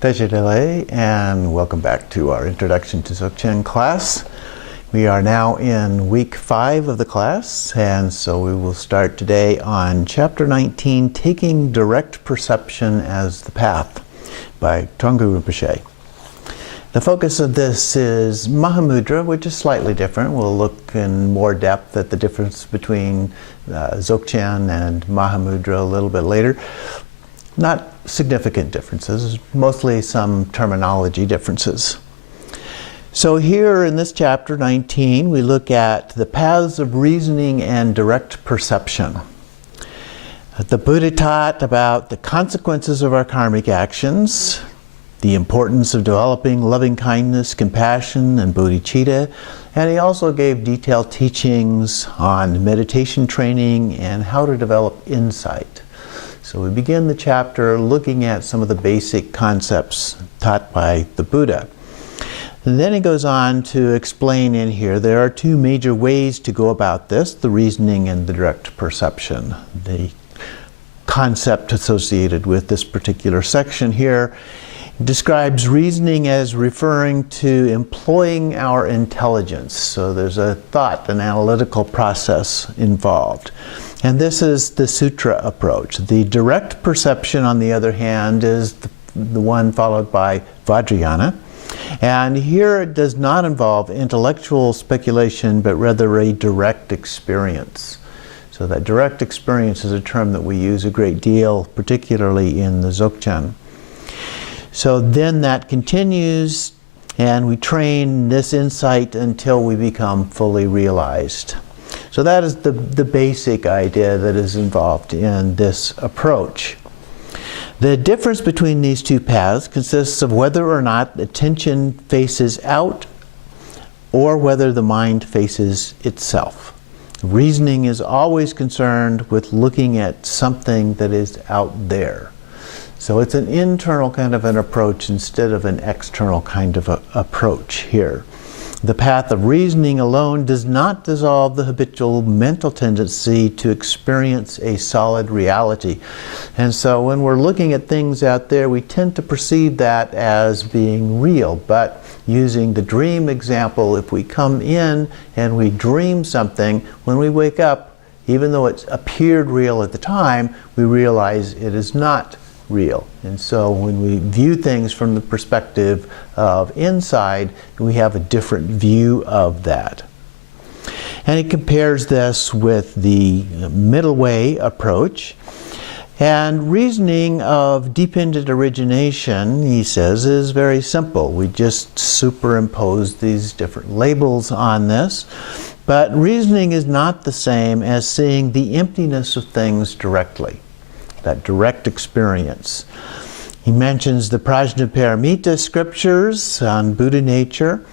Tejidele, and welcome back to our Introduction to Dzogchen class. We are now in week 5 of the class, and so we will start today on chapter 19, Taking Direct Perception as the Path, by Tonggu Rinpoche. The focus of this is Mahamudra, which is slightly different. We'll look in more depth at the difference between Dzogchen and Mahamudra a little bit later. Not significant differences, mostly some terminology differences. So here in this chapter 19, we look at the paths of reasoning and direct perception. The Buddha taught about the consequences of our karmic actions, the importance of developing loving kindness, compassion, and bodhicitta, and he also gave detailed teachings on meditation training and how to develop insight. So we begin the chapter looking at some of the basic concepts taught by the Buddha. And then he goes on to explain in here there are 2 major ways to go about this, the reasoning and the direct perception. The concept associated with this particular section here describes reasoning as referring to employing our intelligence. So there's a thought, an analytical process involved. And this is the sutra approach. The direct perception, on the other hand, is the one followed by Vajrayana. And here it does not involve intellectual speculation, but rather a direct experience. So that direct experience is a term that we use a great deal, particularly in the Dzogchen. So then that continues, and we train this insight until we become fully realized. So that is the basic idea that is involved in this approach. The difference between these 2 paths consists of whether or not attention faces out or whether the mind faces itself. Reasoning is always concerned with looking at something that is out there. So it's an internal kind of an approach instead of an external kind of approach here. The path of reasoning alone does not dissolve the habitual mental tendency to experience a solid reality. And so when we're looking at things out there, we tend to perceive that as being real. But using the dream example, if we come in and we dream something, when we wake up, even though it appeared real at the time, we realize it is not real. And so when we view things from the perspective of inside, we have a different view of that. And he compares this with the middle way approach. And reasoning of dependent origination, he says, is very simple. We just superimpose these different labels on this. But reasoning is not the same as seeing the emptiness of things directly. That direct experience. He mentions the Prajnaparamita scriptures on Buddha nature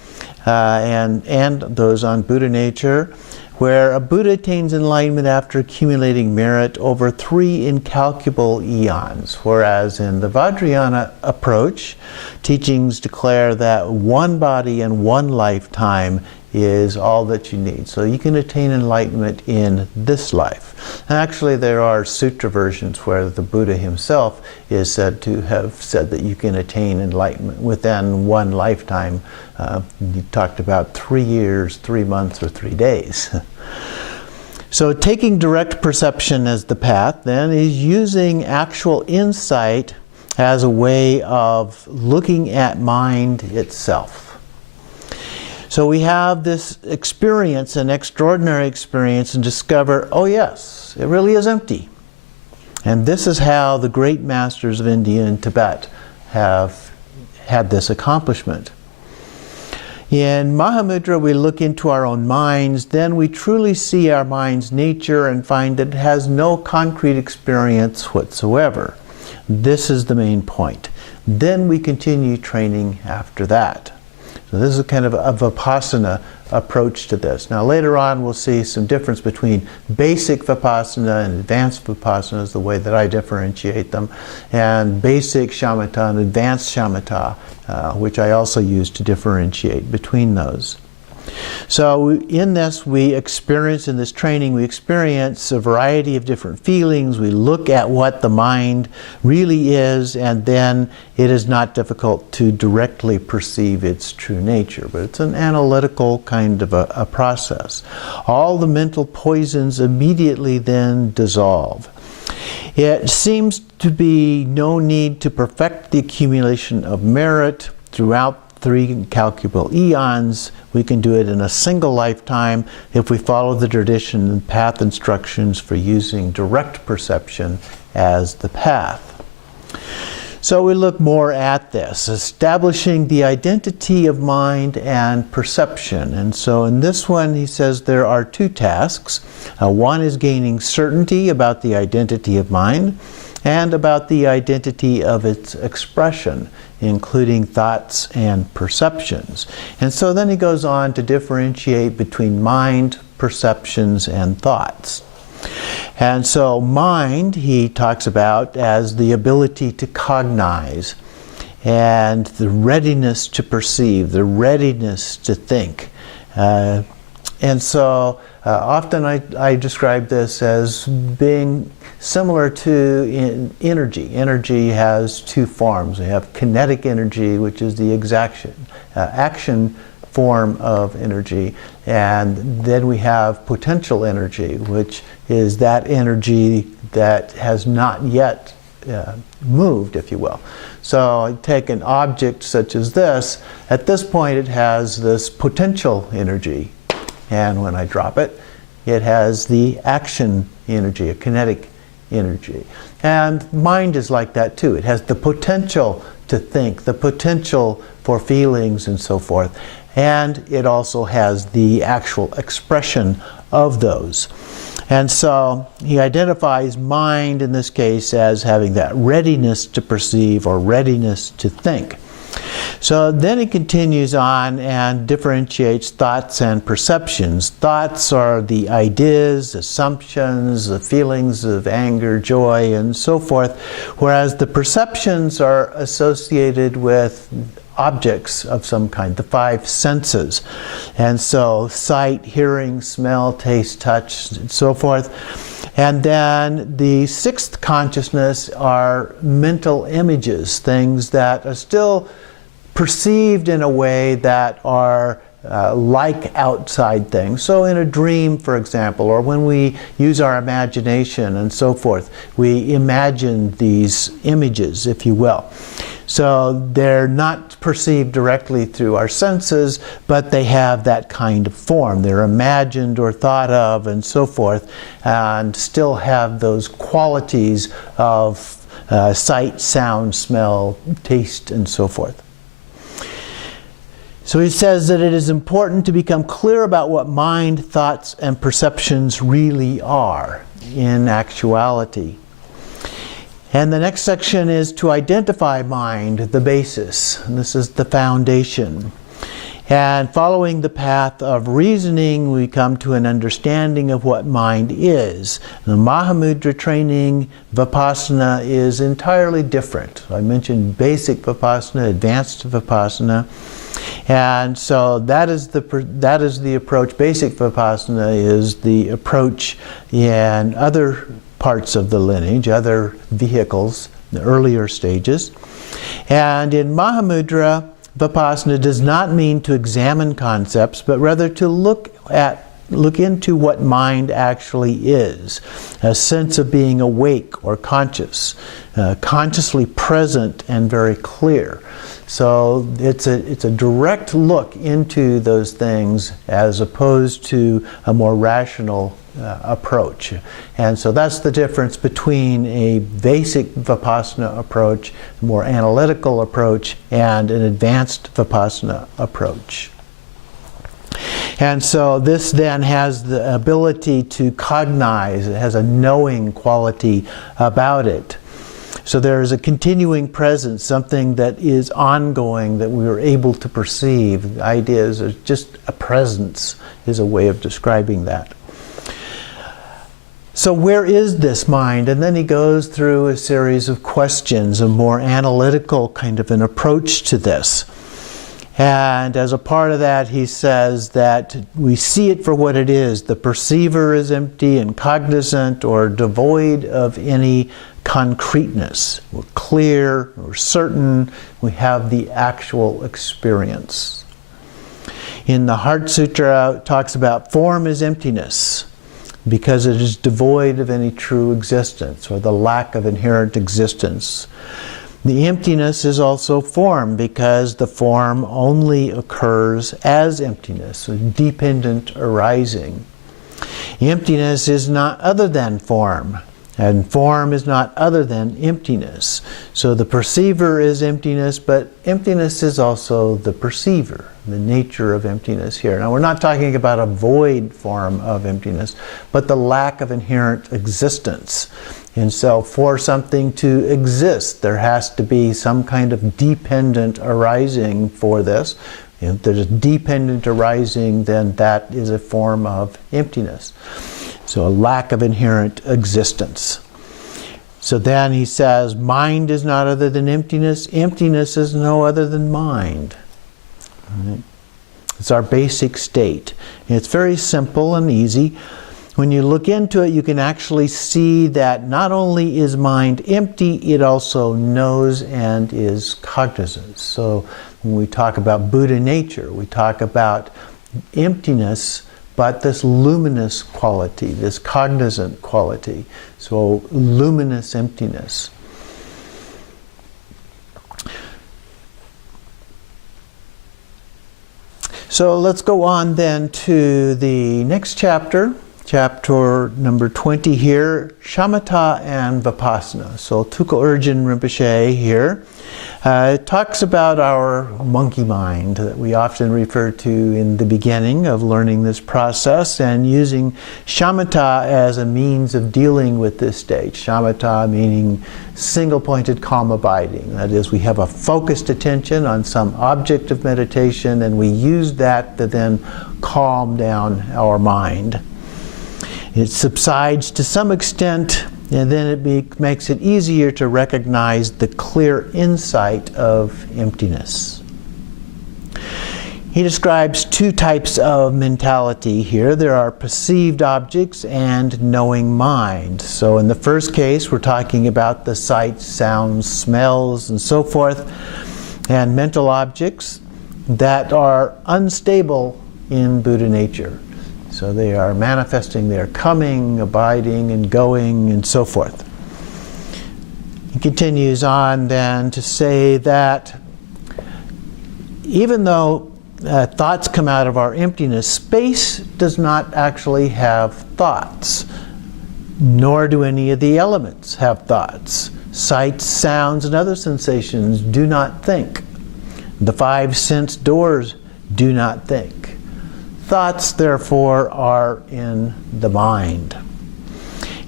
and those on Buddha nature, where a Buddha attains enlightenment after accumulating merit over 3 incalculable eons, whereas in the Vajrayana approach, teachings declare that one body and one lifetime is all that you need. So you can attain enlightenment in this life. Actually, there are sutra versions where the Buddha himself is said to have said that you can attain enlightenment within one lifetime. He talked about 3 years, 3 months, or 3 days. So taking direct perception as the path then is using actual insight as a way of looking at mind itself. So we have this experience, an extraordinary experience, and discover, oh yes, it really is empty. And this is how the great masters of India and Tibet have had this accomplishment. In Mahamudra, we look into our own minds, then we truly see our mind's nature and find that it has no concrete experience whatsoever. This is the main point. Then we continue training after that. So this is a kind of a Vipassana approach to this. Now later on we'll see some difference between basic Vipassana and advanced Vipassana is the way that I differentiate them, and basic shamatha and advanced shamatha, which I also use to differentiate between those. So in this in this training, we experience a variety of different feelings. We look at what the mind really is, and then it is not difficult to directly perceive its true nature. But it's an analytical kind of a process. All the mental poisons immediately then dissolve. It seems to be no need to perfect the accumulation of merit throughout 3 incalculable eons. We can do it in a single lifetime if we follow the tradition and path instructions for using direct perception as the path. So we look more at this, establishing the identity of mind and perception. And so in this one, he says there are 2 tasks. One is gaining certainty about the identity of mind and about the identity of its expression, including thoughts and perceptions. And so then he goes on to differentiate between mind, perceptions, and thoughts. And so mind, he talks about as the ability to cognize, and the readiness to perceive, the readiness to think. And so often I describe this as being similar to energy. Energy has 2 forms. We have kinetic energy, which is the action form of energy, and then we have potential energy, which is that energy that has not yet moved, if you will. So I take an object such as this. At this point, it has this potential energy, and when I drop it, it has the action energy, a kinetic energy. And mind is like that too. It has the potential to think, the potential for feelings and so forth. And it also has the actual expression of those. And so he identifies mind in this case as having that readiness to perceive or readiness to think. So then he continues on and differentiates thoughts and perceptions. Thoughts are the ideas, assumptions, the feelings of anger, joy, and so forth, whereas the perceptions are associated with objects of some kind, the 5 senses. And so sight, hearing, smell, taste, touch, and so forth. And then the 6th consciousness are mental images, things that are still perceived in a way that are like outside things. So in a dream, for example, or when we use our imagination and so forth, we imagine these images, if you will. So they're not perceived directly through our senses, but they have that kind of form. They're imagined or thought of and so forth, and still have those qualities of sight, sound, smell, taste, and so forth. So he says that it is important to become clear about what mind, thoughts, and perceptions really are in actuality. And the next section is to identify mind, the basis. And this is the foundation. And following the path of reasoning, we come to an understanding of what mind is. The Mahamudra training, Vipassana, is entirely different. I mentioned basic Vipassana, advanced Vipassana. And so that is the approach. Basic Vipassana is the approach in other parts of the lineage, other vehicles, the earlier stages. And in Mahamudra, Vipassana does not mean to examine concepts, but rather to look into what mind actually is. A sense of being awake or conscious, consciously present and very clear. So it's a direct look into those things as opposed to a more rational approach. And so that's the difference between a basic Vipassana approach, a more analytical approach, and an advanced Vipassana approach. And so this then has the ability to cognize. It has a knowing quality about it. So there is a continuing presence, something that is ongoing that we are able to perceive. The idea is just a presence is a way of describing that. So where is this mind? And then he goes through a series of questions, a more analytical kind of an approach to this. And as a part of that, he says that we see it for what it is. The perceiver is empty and cognizant or devoid of any concreteness. We're clear, we're certain, we have the actual experience. In the Heart Sutra, it talks about form is emptiness because it is devoid of any true existence or the lack of inherent existence. The emptiness is also form because the form only occurs as emptiness, a dependent arising. Emptiness is not other than form, and form is not other than emptiness. So the perceiver is emptiness, but emptiness is also the perceiver, the nature of emptiness here. Now we're not talking about a void form of emptiness, but the lack of inherent existence. And so for something to exist, there has to be some kind of dependent arising for this. If there's a dependent arising, then that is a form of emptiness. So a lack of inherent existence. So then he says, mind is not other than emptiness. Emptiness is no other than mind. Right? It's our basic state. And it's very simple and easy. When you look into it, you can actually see that not only is mind empty, it also knows and is cognizant. So when we talk about Buddha nature, we talk about emptiness, but this luminous quality, this cognizant quality. So luminous emptiness. So let's go on then to the next chapter. Chapter number 20 here, Shamatha and Vipassana. So Tulku Urgyen Rinpoche here talks about our monkey mind that we often refer to in the beginning of learning this process, and using shamatha as a means of dealing with this state. Shamatha meaning single-pointed calm abiding. That is, we have a focused attention on some object of meditation and we use that to then calm down our mind. It subsides to some extent, and then it makes it easier to recognize the clear insight of emptiness. He describes two types of mentality here. There are perceived objects and knowing mind. So in the first case, we're talking about the sights, sounds, smells, and so forth, and mental objects that are unstable in Buddha nature. So they are manifesting, they are coming, abiding, and going, and so forth. He continues on then to say that even though thoughts come out of our emptiness, space does not actually have thoughts, nor do any of the elements have thoughts. Sights, sounds, and other sensations do not think. The five sense doors do not think. Thoughts, therefore, are in the mind.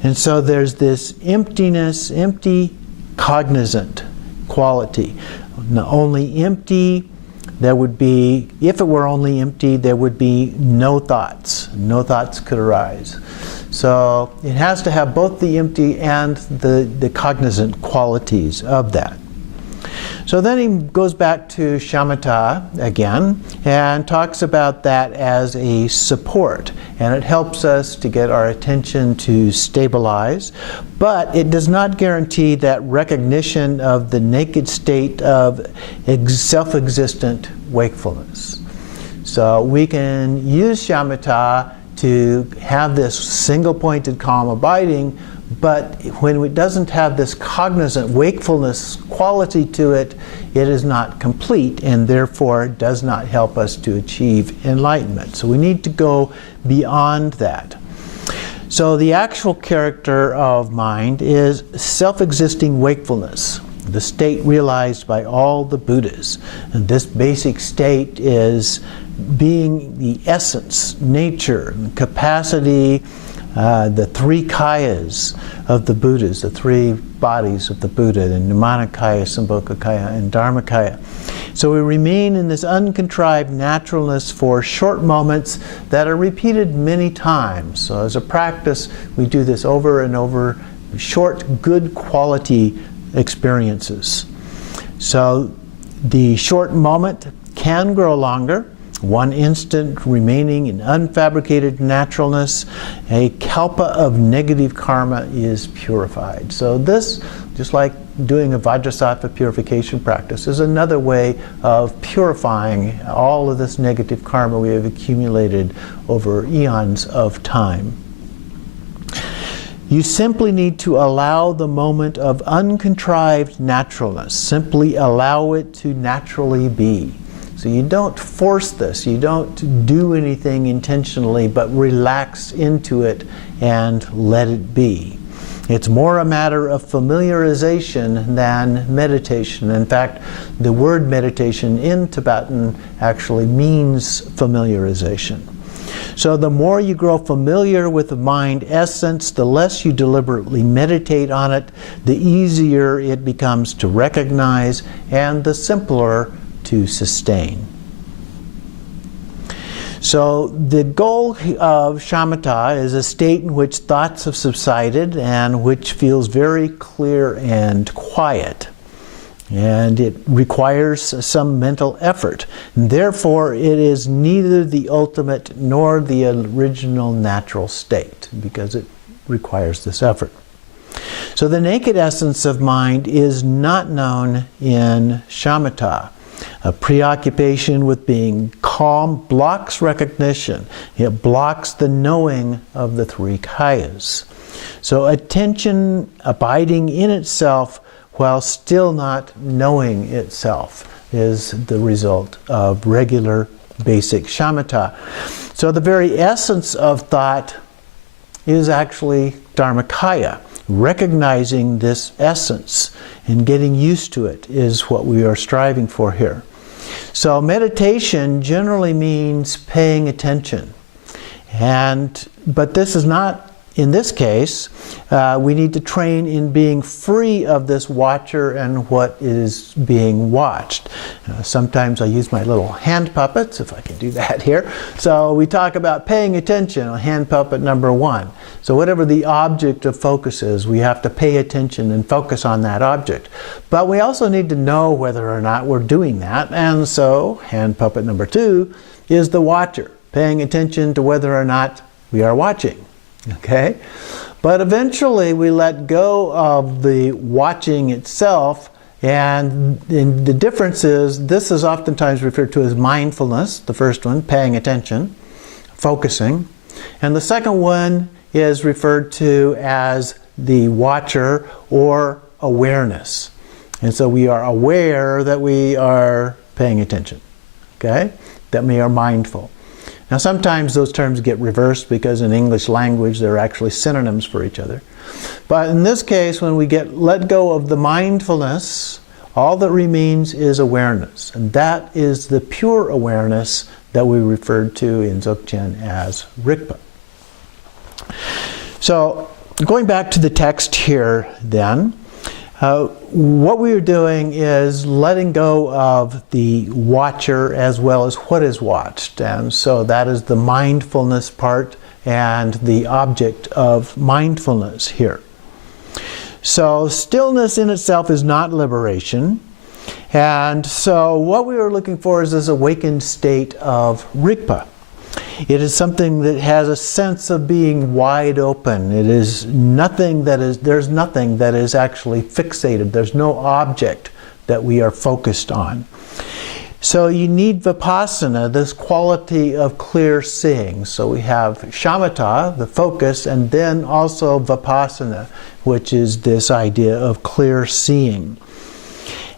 And so there's this emptiness, empty, cognizant quality. Not only empty, there would be, if it were only empty, there would be no thoughts. No thoughts could arise. So it has to have both the empty and the cognizant qualities of that. So then he goes back to shamatha again and talks about that as a support, and it helps us to get our attention to stabilize, but it does not guarantee that recognition of the naked state of self-existent wakefulness. So we can use shamatha to have this single-pointed calm abiding, but when it doesn't have this cognizant wakefulness quality to it, it is not complete and therefore does not help us to achieve enlightenment. So we need to go beyond that. So the actual character of mind is self-existing wakefulness, the state realized by all the Buddhas. And this basic state is being the essence, nature, capacity, the three kayas of the Buddhas, the three bodies of the Buddha, the Nirmanakaya, Sambhogakaya, and Dharmakaya. So we remain in this uncontrived naturalness for short moments that are repeated many times. So as a practice, we do this over and over, short, good quality experiences. So the short moment can grow longer, one instant remaining in unfabricated naturalness. A kalpa of negative karma is purified. So this, just like doing a Vajrasattva purification practice, is another way of purifying all of this negative karma we have accumulated over eons of time. You simply need to allow the moment of uncontrived naturalness. Simply allow it to naturally be. So you don't force this, you don't do anything intentionally, but relax into it and let it be. It's more a matter of familiarization than meditation. In fact, the word meditation in Tibetan actually means familiarization. So the more you grow familiar with the mind essence, the less you deliberately meditate on it, the easier it becomes to recognize, and the simpler to sustain. So the goal of shamatha is a state in which thoughts have subsided and which feels very clear and quiet. And it requires some mental effort. And therefore, it is neither the ultimate nor the original natural state, because it requires this effort. So the naked essence of mind is not known in shamatha. A preoccupation with being calm blocks recognition. It blocks the knowing of the three kayas. So attention abiding in itself while still not knowing itself is the result of regular basic shamatha. So the very essence of thought is actually dharmakaya. Recognizing this essence and getting used to it is what we are striving for here. So meditation generally means paying attention. But this is not, in this case, we need to train in being free of this watcher and what is being watched. Sometimes I use my little hand puppets, if I can do that here. So we talk about paying attention on hand puppet number 1. So whatever the object of focus is, we have to pay attention and focus on that object. But we also need to know whether or not we're doing that. And so hand puppet number 2 is the watcher, paying attention to whether or not we are watching. Okay? But eventually we let go of the watching itself, and the difference is this is oftentimes referred to as mindfulness, the first one, paying attention, focusing, and the second one is referred to as the watcher or awareness. And so we are aware that we are paying attention, okay? That we are mindful. Now sometimes those terms get reversed because in English language they're actually synonyms for each other. But in this case, when we let go of the mindfulness, all that remains is awareness. And that is the pure awareness that we referred to in Dzogchen as Rigpa. So going back to the text here then, what we are doing is letting go of the watcher as well as what is watched. And so that is the mindfulness part and the object of mindfulness here. So stillness in itself is not liberation. And so what we are looking for is this awakened state of Rigpa. It is something that has a sense of being wide open. It is nothing that is, there's nothing that is actually fixated. There's no object that we are focused on. So you need vipassana, this quality of clear seeing. So we have shamatha, the focus, and then also vipassana, which is this idea of clear seeing.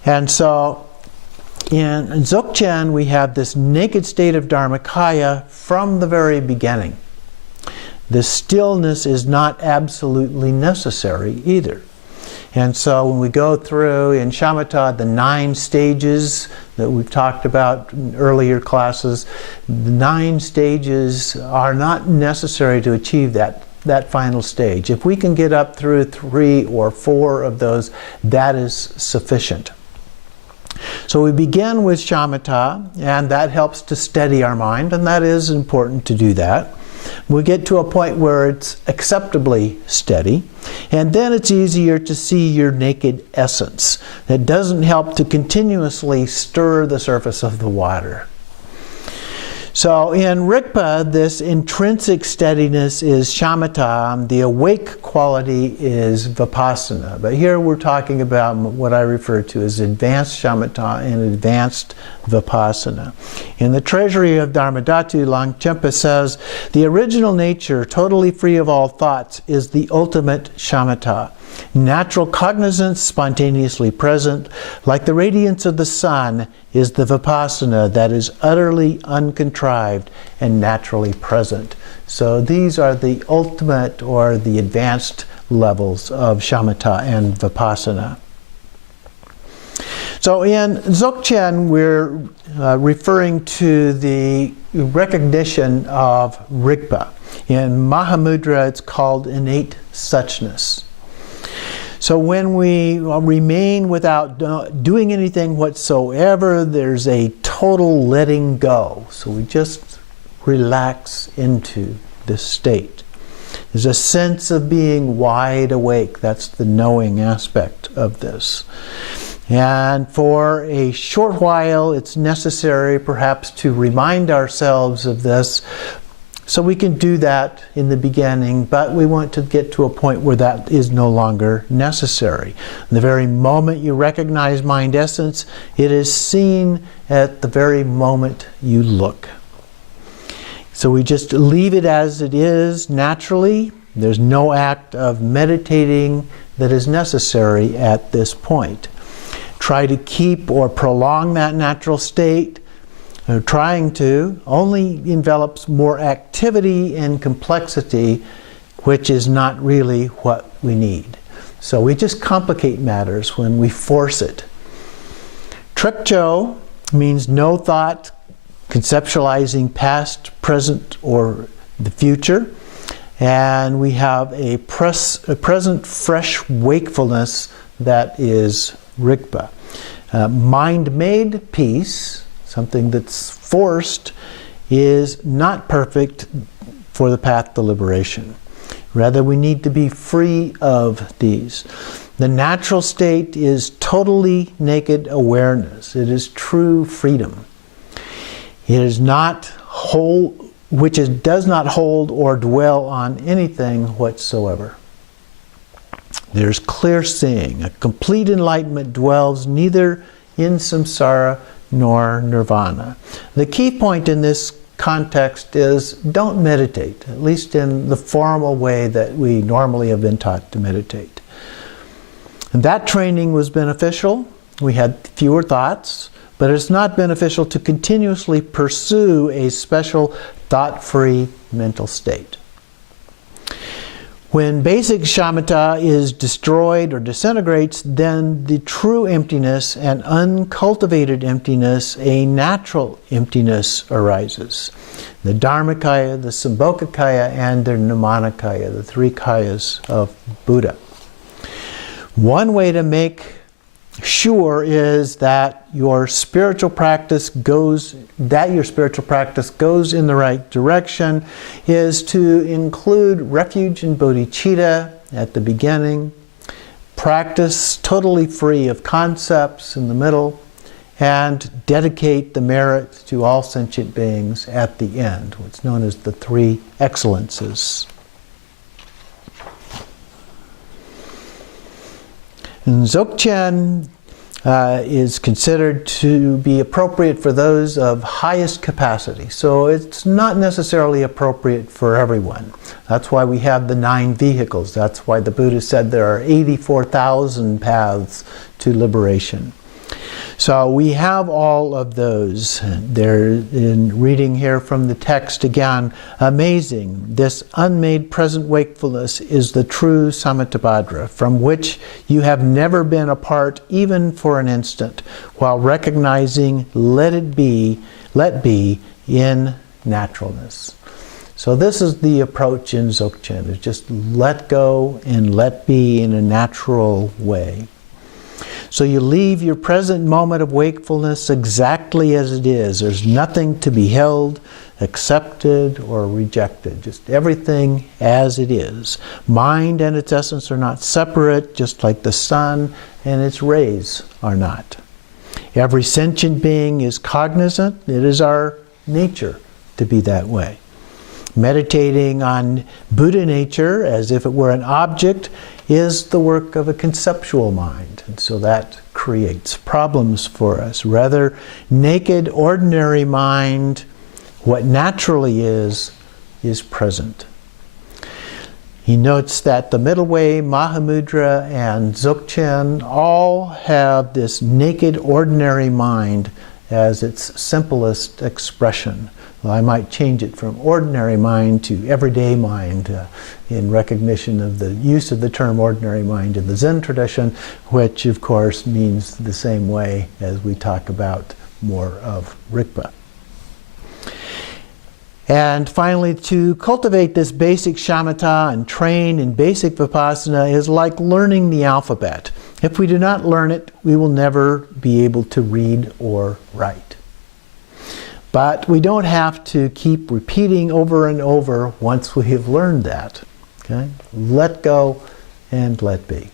And so in Dzogchen, we have this naked state of dharmakaya from the very beginning. The stillness is not absolutely necessary either. And so when we go through in shamatha the 9 stages that we've talked about in earlier classes, the 9 stages are not necessary to achieve that final stage. If we can get up through 3 or 4 of those, that is sufficient. So we begin with shamatha, and that helps to steady our mind, and that is important to do that. We get to a point where it's acceptably steady, and then it's easier to see your naked essence. It doesn't help to continuously stir the surface of the water. So in Rigpa, this intrinsic steadiness is shamatha, the awake quality is vipassana. But here we're talking about what I refer to as advanced shamatha and advanced vipassana. In the Treasury of Dharmadhatu, Longchenpa says, the original nature, totally free of all thoughts, is the ultimate shamatha. Natural cognizance, spontaneously present, like the radiance of the sun, is the vipassana that is utterly uncontrived and naturally present. So these are the ultimate or the advanced levels of shamatha and vipassana. So in Dzogchen, we're referring to the recognition of Rigpa. In Mahamudra, it's called innate suchness. So when we remain without doing anything whatsoever, there's a total letting go. So we just relax into this state. There's a sense of being wide awake. That's the knowing aspect of this. And for a short while, it's necessary perhaps to remind ourselves of this. So we can do that in the beginning, but we want to get to a point where that is no longer necessary. The very moment you recognize mind essence, it is seen at the very moment you look. So we just leave it as it is naturally. There's no act of meditating that is necessary at this point. Try to keep or prolong that natural state. Trying to only envelops more activity and complexity, which is not really what we need. So we just complicate matters when we force it. Trekcho means no thought, conceptualizing past, present, or the future. And we have a present, fresh wakefulness that is Rigpa. Mind-made peace, something that's forced, is not perfect for the path to liberation. Rather, we need to be free of these. The natural state is totally naked awareness. It is true freedom. It is not does not hold or dwell on anything whatsoever. There's clear seeing. A complete enlightenment dwells neither in samsara nor nirvana. The key point in this context is don't meditate, at least in the formal way that we normally have been taught to meditate. And that training was beneficial. We had fewer thoughts, but it's not beneficial to continuously pursue a special thought-free mental state. When basic shamatha is destroyed or disintegrates, then the true emptiness and uncultivated emptiness, a natural emptiness, arises. The Dharmakaya, the Sambhogakaya, and the Nirmanakaya, the three kayas of Buddha. One way to make sure is that your spiritual practice goes in the right direction is to include refuge in bodhicitta at the beginning, practice totally free of concepts in the middle, and dedicate the merit to all sentient beings at the end, what's known as the three excellences. And Dzogchen is considered to be appropriate for those of highest capacity. So it's not necessarily appropriate for everyone. That's why we have the 9 vehicles. That's why the Buddha said there are 84,000 paths to liberation. So we have all of those. They're in reading here from the text again. Amazing. This unmade present wakefulness is the true Samattabhadra, from which you have never been apart even for an instant, while recognizing let be in naturalness. So this is the approach in Dzogchen, is just let go and let be in a natural way. So you leave your present moment of wakefulness exactly as it is. There's nothing to be held. accepted or rejected. Just everything as it is. Mind and its essence are not separate, just like the sun and its rays are not. Every sentient being is cognizant. It is our nature to be that way. Meditating on Buddha nature as if it were an object is the work of a conceptual mind. And so that creates problems for us. Rather, naked, ordinary mind, what naturally is present. He notes that the middle way, Mahamudra and Dzogchen, all have this naked, ordinary mind as its simplest expression. Well, I might change it from ordinary mind to everyday mind in recognition of the use of the term ordinary mind in the Zen tradition, which of course means the same way as we talk about more of Rigpa. And finally, to cultivate this basic shamatha and train in basic vipassana is like learning the alphabet. If we do not learn it, we will never be able to read or write. But we don't have to keep repeating over and over once we have learned that. Okay? Let go and let be.